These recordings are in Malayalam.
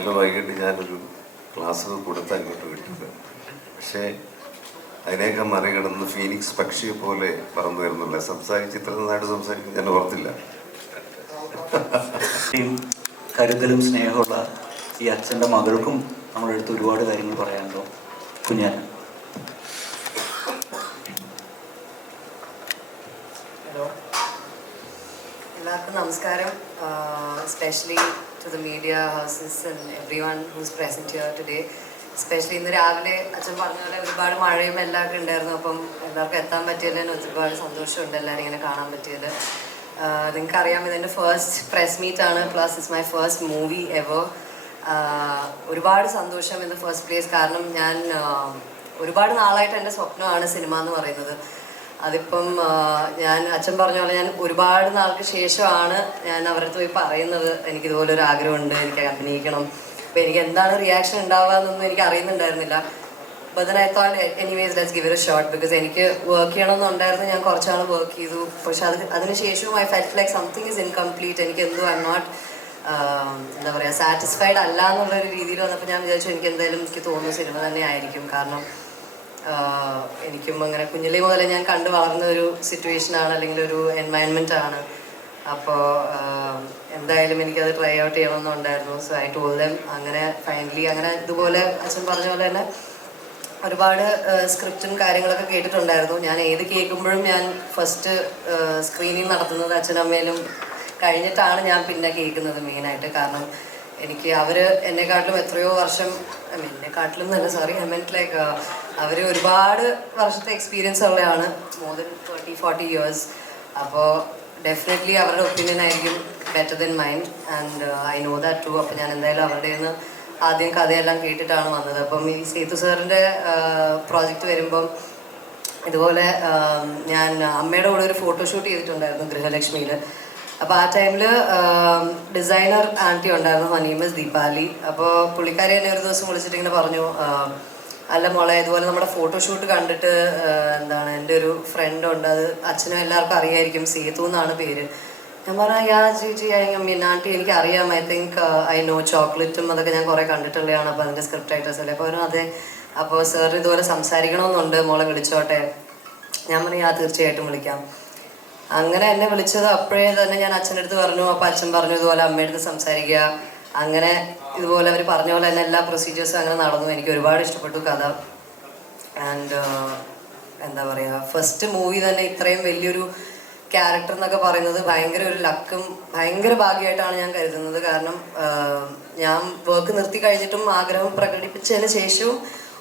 ഇന്നലെ വൈകിട്ട് ഞാനൊരു ക്ലാസ് കൊടുത്ത് അങ്ങോട്ട് വിട്ടത്. പക്ഷേ അതിനെയൊക്കെ മറികടന്ന് ഫീനിക്സ് പക്ഷിയെ പോലെ പറന്നു വരുന്നില്ല. സംസാരിച്ച് ഇത്ര നന്നായിട്ട് സംസാരിക്കും ഞാൻ ഓർത്തില്ല. കരുതലും സ്നേഹമുള്ള ഈ അച്ഛൻ്റെ മകൾക്കും നമ്മുടെ അടുത്ത് ഒരുപാട് കാര്യങ്ങൾ പറയാനുണ്ടോ കുഞ്ഞാൻ? ഹലോ, എല്ലാവർക്കും നമസ്കാരം. Especially to the media houses and everyone who's present here today. Especially ഇന്ന് രാവിലെ അച്ഛൻ പറഞ്ഞ പോലെ ഒരുപാട് മഴയും എല്ലാം ഒക്കെ ഉണ്ടായിരുന്നു. അപ്പം എല്ലാവർക്കും എത്താൻ പറ്റിയതിന് ഒരുപാട് സന്തോഷമുണ്ട്, എല്ലാവരും ഇങ്ങനെ കാണാൻ പറ്റിയത്. നിങ്ങൾക്കറിയാം, ഇതെൻ്റെ ഫസ്റ്റ് പ്രസ് മീറ്റാണ്, plus it's my first movie ever. ഒരുപാട് സന്തോഷം ഇൻ ദ ഫസ്റ്റ് പ്ലേസ്. കാരണം ഞാൻ ഒരുപാട് നാളായിട്ട് എൻ്റെ സ്വപ്നമാണ് സിനിമ എന്ന് പറയുന്നത്. അതിപ്പം ഞാൻ അച്ഛൻ പറഞ്ഞ പോലെ ഞാൻ ഒരുപാട് നാൾക്ക് ശേഷമാണ് ഞാൻ അവരുടെ പോയി പറയുന്നത് എനിക്കിതുപോലൊരു ആഗ്രഹമുണ്ട്, എനിക്ക് അഭിനയിക്കണം. അപ്പോൾ എനിക്ക് എന്താണ് റിയാക്ഷൻ ഉണ്ടാവുക എന്നൊന്നും എനിക്ക് അറിയുന്നുണ്ടായിരുന്നില്ല. അപ്പോൾ then I thought anyways let's give it a shot, because എനിക്ക് വർക്ക് ചെയ്യണമെന്നുണ്ടായിരുന്നു. ഞാൻ കുറച്ചാൾ വർക്ക് ചെയ്തു. പക്ഷെ അതിനുശേഷവും I felt like something is incomplete. എനിക്ക് എന്തോ I'm not എന്താ പറയുക, സാറ്റിസ്ഫൈഡ് അല്ല എന്നുള്ളൊരു രീതിയിൽ വന്നപ്പോൾ ഞാൻ വിചാരിച്ചു എനിക്ക് തോന്നുന്നു സിനിമ തന്നെ ആയിരിക്കും. കാരണം എനിക്കും അങ്ങനെ കുഞ്ഞിലേ മുതലേ ഞാൻ കണ്ടു വളർന്ന ഒരു സിറ്റുവേഷനാണ്, അല്ലെങ്കിൽ ഒരു എൻവയൺമെൻ്റ് ആണ്. അപ്പോൾ എന്തായാലും എനിക്കത് ട്രൈ ഔട്ട് ചെയ്യണമെന്നുണ്ടായിരുന്നു. So I told them. അങ്ങനെ ഫൈനലി അങ്ങനെ ഇതുപോലെ അച്ഛൻ പറഞ്ഞ പോലെ തന്നെ ഒരുപാട് സ്ക്രിപ്റ്റും കാര്യങ്ങളൊക്കെ കേട്ടിട്ടുണ്ടായിരുന്നു. ഞാൻ ഏത് കേൾക്കുമ്പോഴും ഞാൻ ഫസ്റ്റ് സ്ക്രീനിങ് നടത്തുന്നത് അച്ഛനമ്മയിലും കഴിഞ്ഞിട്ടാണ് ഞാൻ പിന്നെ കേൾക്കുന്നത് മെയിനായിട്ട്. കാരണം എനിക്ക് അവർ എന്നെക്കാട്ടിലും എത്രയോ വർഷം, എന്നെക്കാട്ടിലും നല്ല ലൈക്ക് അവർ ഒരുപാട് വർഷത്തെ എക്സ്പീരിയൻസ് ഉള്ളതാണ്, മോർ ദൻ 30-40 years. അപ്പോൾ ഡെഫിനറ്റ്ലി അവരുടെ ഒപ്പീനിയൻ ആയിരിക്കും better than mind, and I know that too. അപ്പോൾ ഞാൻ എന്തായാലും അവരുടെ നിന്ന് ആദ്യം കഥയെല്ലാം കേട്ടിട്ടാണ് വന്നത്. അപ്പം ഈ സേതു സാറിൻ്റെ പ്രോജക്റ്റ് വരുമ്പം ഇതുപോലെ ഞാൻ അമ്മയുടെ കൂടെ ഒരു ഫോട്ടോഷൂട്ട് ചെയ്തിട്ടുണ്ടായിരുന്നു ഗൃഹലക്ഷ്മിയിൽ. അപ്പോൾ ആ ടൈമിൽ ഡിസൈനർ ആൻറ്റി ഉണ്ടായിരുന്നു, ഹർ നെയിം ഈസ് ദീപാലി. അപ്പോൾ പുള്ളിക്കാരി എന്നെ ഒരു ദിവസം വിളിച്ചിട്ടിങ്ങനെ പറഞ്ഞു, അല്ല മോളെ, ഇതുപോലെ നമ്മുടെ ഫോട്ടോഷൂട്ട് കണ്ടിട്ട് എന്താണ് എൻ്റെ ഒരു ഫ്രണ്ട് ഉണ്ട്, അത് അച്ഛനും എല്ലാവർക്കും അറിയായിരിക്കും, സേതു എന്നാണ് പേര്. ഞാൻ പറഞ്ഞു, യാ ചേച്ചി ആൻറ്റി എനിക്ക് അറിയാം, ഐ തിങ്ക് ഐ നോ ചോക്ലേറ്റും അതൊക്കെ ഞാൻ കുറേ കണ്ടിട്ടുള്ളതാണ്, അപ്പോൾ അതിൻ്റെ സ്ക്രിപ്റ്റ് റൈറ്റേഴ്സ് അല്ലേ. അപ്പോൾ പറഞ്ഞു അതെ, അപ്പോൾ സാർ ഇതുപോലെ സംസാരിക്കണമെന്നുണ്ട്, മോളെ വിളിച്ചോട്ടെ. ഞാൻ പറഞ്ഞു യാ തീർച്ചയായിട്ടും വിളിക്കാം. അങ്ങനെ എന്നെ വിളിച്ചത് അപ്പോഴേ തന്നെ ഞാൻ അച്ഛൻ്റെ അടുത്ത് പറഞ്ഞു. അപ്പോൾ അച്ഛൻ പറഞ്ഞു ഇതുപോലെ അമ്മയുടെ അടുത്ത് സംസാരിക്കുക. അങ്ങനെ ഇതുപോലെ അവർ പറഞ്ഞ പോലെ തന്നെ എല്ലാ പ്രൊസീജിയേഴ്സും അങ്ങനെ നടന്നു. എനിക്ക് ഒരുപാട് ഇഷ്ടപ്പെട്ടു കഥ. ആൻഡ് എന്താ പറയുക, ഫസ്റ്റ് മൂവി തന്നെ ഇത്രയും വലിയൊരു ക്യാരക്ടർ എന്നൊക്കെ പറയുന്നത് ഭയങ്കര ഒരു ലക്കും ഭയങ്കര ഭാഗ്യമായിട്ടാണ് ഞാൻ കരുതുന്നത്. കാരണം ഞാൻ വർക്ക് നിർത്തി കഴിഞ്ഞിട്ടും ആഗ്രഹം പ്രകടിപ്പിച്ചതിന് ശേഷവും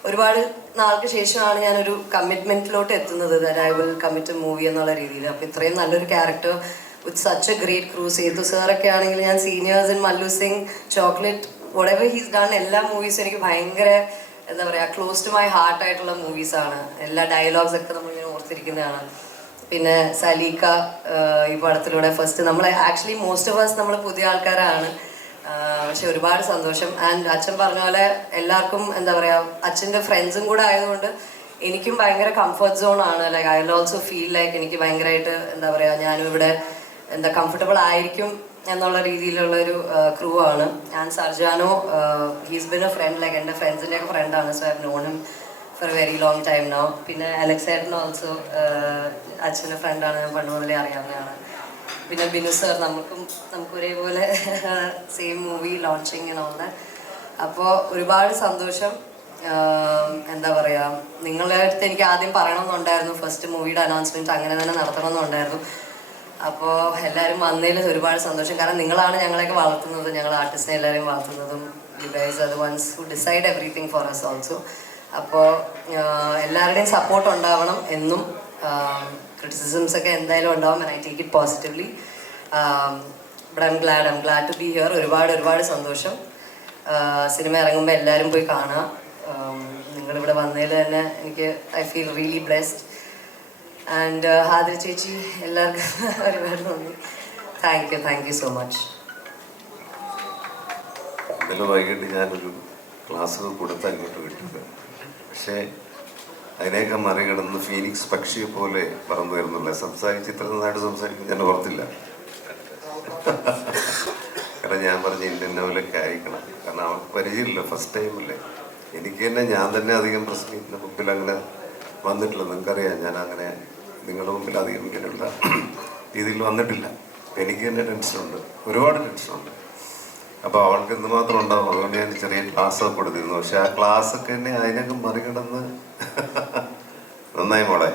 ഒരുപാട് നാൾക്ക് ശേഷമാണ് ഞാനൊരു കമ്മിറ്റ്മെൻറ്റിലോട്ട് എത്തുന്നത്, that I will commit a movie എന്നുള്ള രീതിയിൽ. അപ്പോൾ ഇത്രയും നല്ലൊരു character with such a great crew. Sethu സാറൊക്കെ ആണെങ്കിൽ ഞാൻ seniors in Mallu Singh, chocolate, whatever he's done, എല്ലാ മൂവീസും എനിക്ക് ഭയങ്കര എന്താ പറയുക ക്ലോസ് ടു മൈ ഹാർട്ടായിട്ടുള്ള മൂവീസാണ്. എല്ലാ ഡയലോഗ്സ് ഒക്കെ നമ്മളിങ്ങനെ ഓർത്തിരിക്കുന്നതാണ്. പിന്നെ സലീക്ക ഈ പടത്തിലൂടെ ഫസ്റ്റ് നമ്മൾ ആക്ച്വലി മോസ്റ്റ് ഓഫ് അസ് നമ്മൾ പുതിയ ആൾക്കാരാണ്, പക്ഷെ ഒരുപാട് സന്തോഷം. ആൻഡ് അച്ഛൻ പറഞ്ഞ പോലെ എല്ലാവർക്കും എന്താ പറയുക, അച്ഛൻ്റെ ഫ്രണ്ട്സും കൂടെ ആയതുകൊണ്ട് എനിക്കും ഭയങ്കര കംഫർട്ട് സോണാണ്. Like I will also feel like എനിക്ക് ഭയങ്കരമായിട്ട് എന്താ പറയുക, ഞാനും ഇവിടെ എന്താ കംഫർട്ടബിൾ ആയിരിക്കും എന്നുള്ള രീതിയിലുള്ളൊരു ക്രൂ ആണ്. And Sarjano, he's been a friend, like എൻ്റെ ഫ്രണ്ട്സിൻ്റെയൊക്കെ ഫ്രണ്ടാണ്. So I have non him for A very long time now. പിന്നെ അലക്സേട്ടൻ ഓൾസോ അച്ഛൻ്റെ ഫ്രണ്ടാണ്, ഞാൻ പണ്ട് മുതലേ അറിയാവുന്നതാണ്. പിന്നെ ബിനു സർ, നമുക്ക് ഒരേപോലെ സെയിം മൂവി ലോഞ്ചിങ് എന്നുള്ള. അപ്പോൾ ഒരുപാട് സന്തോഷം. എന്താ പറയുക, നിങ്ങളുടെ അടുത്ത് എനിക്ക് ആദ്യം പറയണമെന്നുണ്ടായിരുന്നു, ഫസ്റ്റ് മൂവിയുടെ അനൗൺസ്മെൻറ്റ് അങ്ങനെ തന്നെ നടത്തണമെന്നുണ്ടായിരുന്നു. അപ്പോൾ എല്ലാവരും വന്നതിൽ ഒരുപാട് സന്തോഷം. കാരണം നിങ്ങളാണ് ഞങ്ങളെയൊക്കെ വളർത്തുന്നത്, ഞങ്ങൾ ആർട്ടിസ്റ്റിനെ എല്ലാവരെയും വളർത്തുന്നതും. You guys are the ones who decide everything for us also. അപ്പോൾ എല്ലാവരുടെയും സപ്പോർട്ട് ഉണ്ടാവണം എന്നും. ക്രിറ്റിസിസംസ് ഒക്കെ എന്തായാലും ഉണ്ടാവും, and I take it positively. But I'm glad to be here. ഒരുപാട് സന്തോഷം. സിനിമ ഇറങ്ങുമ്പോൾ എല്ലാവരും പോയി കാണുക. നിങ്ങളിവിടെ വന്നതിൽ തന്നെ എനിക്ക് I feel really blessed. And Hadira ചേച്ചി, എല്ലാവർക്കും ഒരുപാട് നന്ദി. Thank you so much. ഇന്നലെ വൈകിട്ട് ഞാനൊരു ക്ലാസ് കൊടുത്ത് അങ്ങോട്ട് വിട്ടത്. പക്ഷേ അതിനെയൊക്കെ മറികടന്ന് ഫീനിക്സ് പക്ഷിയെ പോലെ പറന്നു വരുന്നില്ല. സംസാരിച്ച് ഇത്ര നന്നായിട്ട് സംസാരിക്കും ഞാൻ ഓർത്തില്ല. കാരണം ഞാൻ പറഞ്ഞ ഇന്ത്യൻ നോവലൊക്കെ അയക്കണം. കാരണം അവൾക്ക് പരിചയമില്ല, ഫസ്റ്റ് ടൈമല്ലേ. എനിക്ക് തന്നെ ഞാൻ തന്നെ അധികം പ്രസ് മീറ്റിൻ്റെ മുമ്പിൽ അങ്ങനെ വന്നിട്ടില്ല. നിങ്ങൾക്കറിയാം, ഞാൻ അങ്ങനെ നിങ്ങളുടെ മുമ്പിൽ അധികം ഇങ്ങനെയുള്ള രീതിയിൽ വന്നിട്ടില്ല. എനിക്ക് തന്നെ ടെൻഷനുണ്ട്, ഒരുപാട് ടെൻഷനുണ്ട്. അപ്പോൾ അവൾക്ക് എന്തുമാത്രം ഉണ്ടാവും. അതുകൊണ്ട് ഞാൻ ചെറിയ ക്ലാസ്സൊക്കെ കൊടുത്തിരുന്നു. പക്ഷെ ആ ക്ലാസ്സൊക്കെ തന്നെ അതിനൊക്കെ മറികടന്ന് നന്നായി മോളെ.